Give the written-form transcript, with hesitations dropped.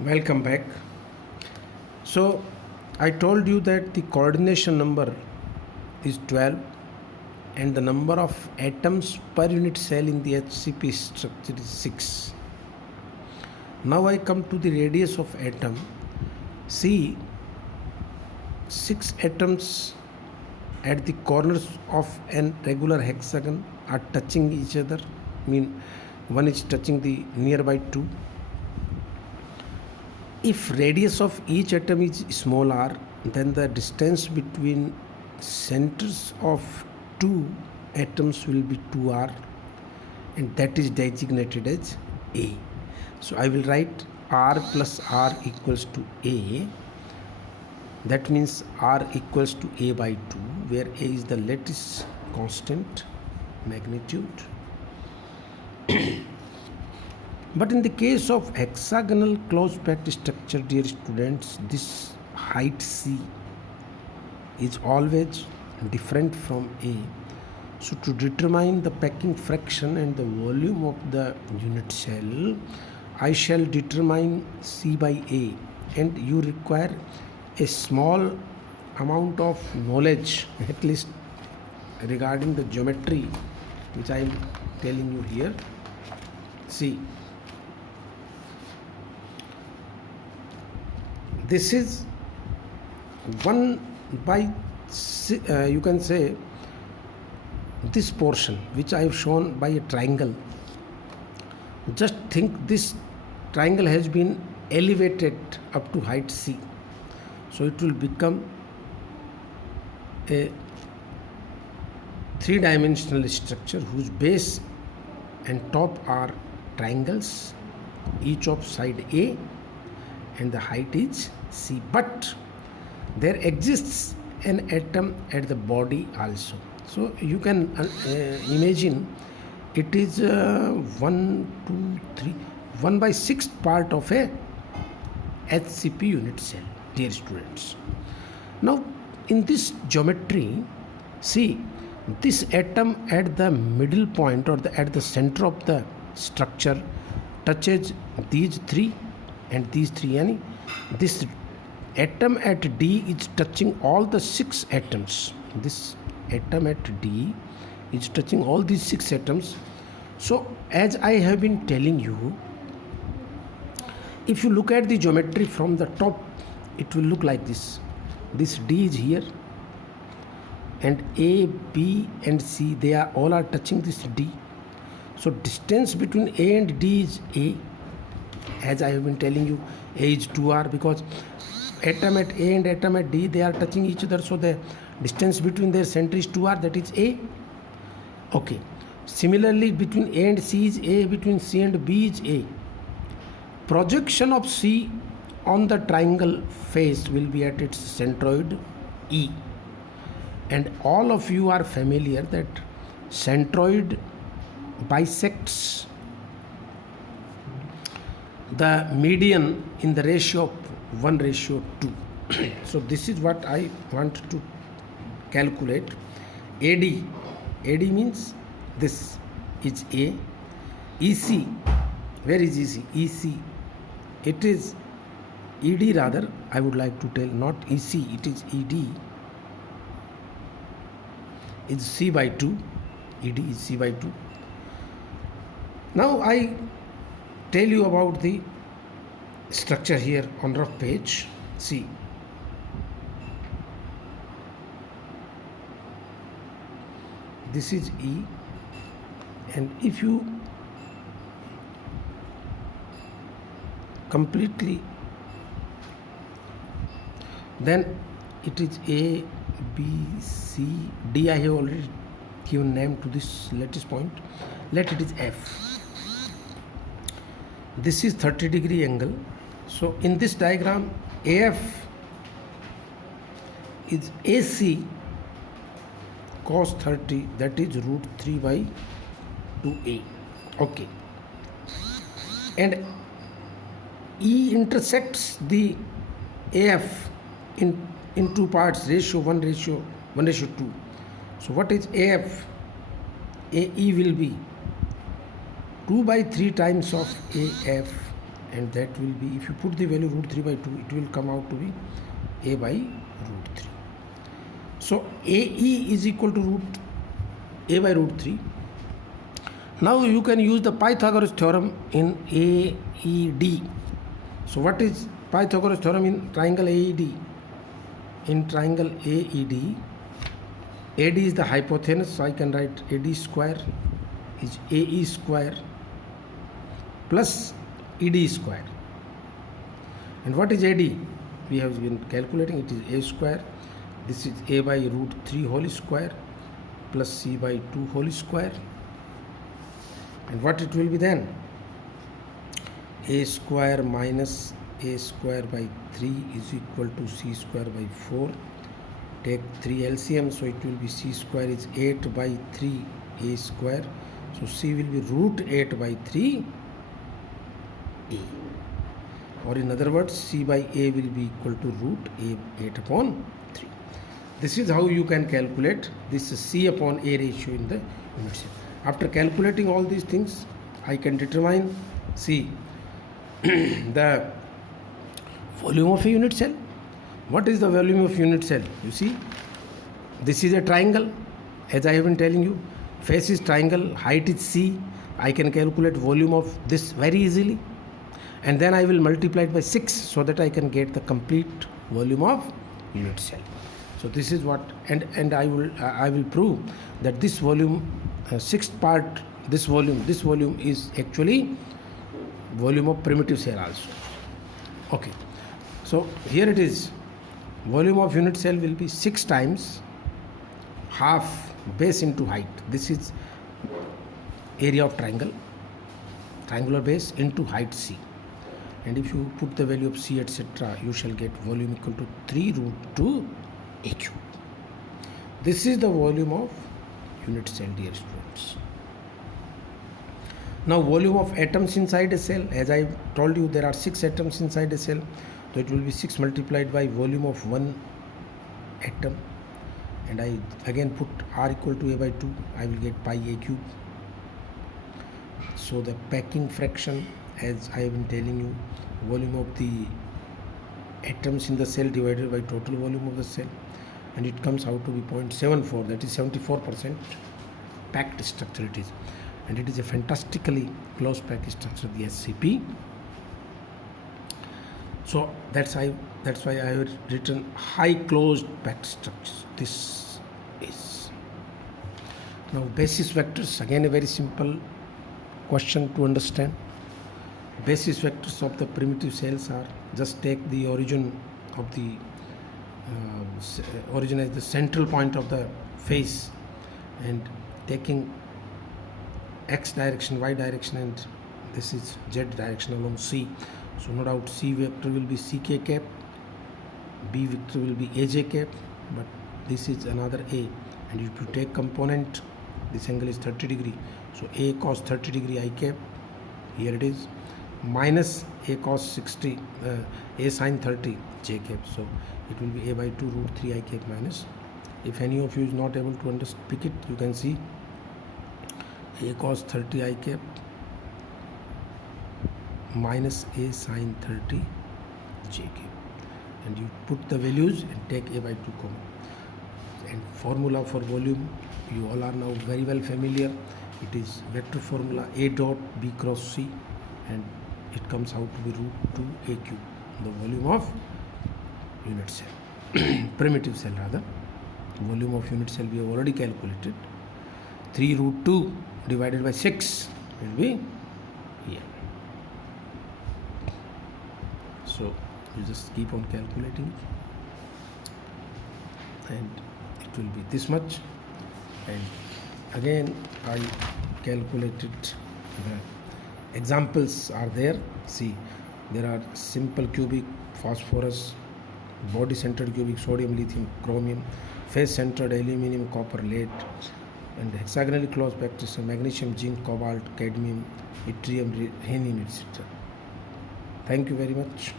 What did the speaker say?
Welcome back. So, I told you that the coordination number is 12 and the number of atoms per unit cell in the HCP structure is 6. Now I come to the radius of atom. See, 6 atoms at the corners of an regular hexagon are touching each other. Mean one is touching the nearby two. If radius of each atom is small r, then the distance between centers of two atoms will be 2r, and that is designated as A. So I will write r plus r equals to A. That means r equals to A by 2, where A is the lattice constant magnitude. But in the case of hexagonal close-packed structure, dear students, this height C is always different from A. So to determine the packing fraction and the volume of the unit cell, I shall determine C by A, and you require a small amount of knowledge, at least regarding the geometry, which I am telling you here. See, this is 1 by you can say this portion which I have shown by a triangle. Just think this triangle has been elevated up to height C, so it will become a three-dimensional structure whose base and top are triangles, each of side A, and the height is C. But there exists an atom at the body also. So you can imagine it is 1, 2, 3, 1 by 6th part of a HCP unit cell, dear students. Now in this geometry, see, this atom at the middle point or at the center of the structure touches these three and these three, yani this atom at D is touching all the 6 atoms. This atom at D is touching all these 6 atoms. So as I have been telling you, if you look at the geometry from the top, it will look like this. This D is here, and A, B and C, they are all are touching this D. So distance between A and D is A. As I have been telling you, A is 2r, because atom at A and atom at D, they are touching each other, so the distance between their center is 2r, that is A. Okay. Similarly, between A and C is A, between C and B is A. Projection of C on the triangle face will be at its centroid E. And all of you are familiar that centroid bisects the median in the ratio of 1:2. So this is what I want to calculate. AD means this is A. EC, where is EC? EC, it is ED rather, I would like to tell, not EC, it is ED. Is C by 2. ED is C by 2. Now I tell you about the structure here on rough page. See, this is E, and if you completely, then it is A, B, C, D. I have already given name to this lattice point. Let it is F. This is 30-degree angle. So in this diagram, AF is AC cos 30, that is root 3 by 2A. Okay. And E intersects the AF in two parts, ratio 1:2. So what is AF? AE will be 2 by 3 times of AF and that will be, if you put the value root 3 by 2, it will come out to be a by root 3. So AE is equal to a by root 3. Now you can use the Pythagoras theorem in AED. So what is Pythagoras theorem in triangle AED? In triangle AED, AD is the hypotenuse, so I can write AD square is AE square plus ED square. And what is AD? We have been calculating, it is A square. This is A by root 3 whole square plus C by 2 whole square. And what it will be then? A square minus A square by 3 is equal to C square by 4. Take 3 LCM, so it will be C square is 8 by 3 A square. So C will be root 8 by 3 A. Or in other words, C by A will be equal to root A 8 upon 3. This is how you can calculate this C upon A ratio in the unit cell. After calculating all these things, I can determine, see, the volume of a unit cell. What is the volume of unit cell? You see, this is a triangle, as I have been telling you. Face is triangle, height is C. I can calculate volume of this very easily. And then I will multiply it by 6 so that I can get the complete volume of unit cell. So this is what, and I will prove that this volume, sixth part, this volume is actually volume of primitive cell also. Okay, so here it is, volume of unit cell will be 6 times half base into height. This is area of triangle, triangular base into height C. And if you put the value of C etc., you shall get volume equal to 3 root 2 A cube. This is the volume of unit cell, dear students. Now volume of atoms inside a cell, as I told you, there are 6 atoms inside a cell, so it will be 6 multiplied by volume of 1 atom, and I again put R equal to A by 2, I will get pi A cube. So the packing fraction, as I have been telling you, volume of the atoms in the cell divided by total volume of the cell, and it comes out to be 0.74, that is 74% packed structure it is, and it is a fantastically close packed structure, the SCP. So that's why I have written high closed packed structure. This is. Now basis vectors, again a very simple question to understand. Basis vectors of the primitive cells are, just take the origin of the origin as the central point of the face, and taking x direction, y direction, and this is z direction along C. So no doubt C vector will be ck cap, B vector will be aj cap, but this is another A, and if you take component, this angle is 30 degree, so A cos 30 degree I cap, here it is, minus A cos 60, A sin 30 j cap, so it will be A by 2 root 3 I cap minus, if any of you is not able to pick it, you can see A cos 30 I cap minus A sin 30 j cap, and you put the values and take A by 2 common. And formula for volume, you all are now very well familiar. It is vector formula A dot B cross C, and it comes out to be root 2 A cube, the volume of unit cell, primitive cell rather. Volume of unit cell we have already calculated. 3 root 2 divided by 6 will be here. So you just keep on calculating it, and it will be this much. And again I calculated, the examples are there. See, there are simple cubic phosphorus, body centered cubic sodium, lithium, chromium, face centered aluminum, copper, lead, and hexagonally closed packed system, magnesium, zinc, cobalt, cadmium, yttrium, rhenium, etc. Thank you very much.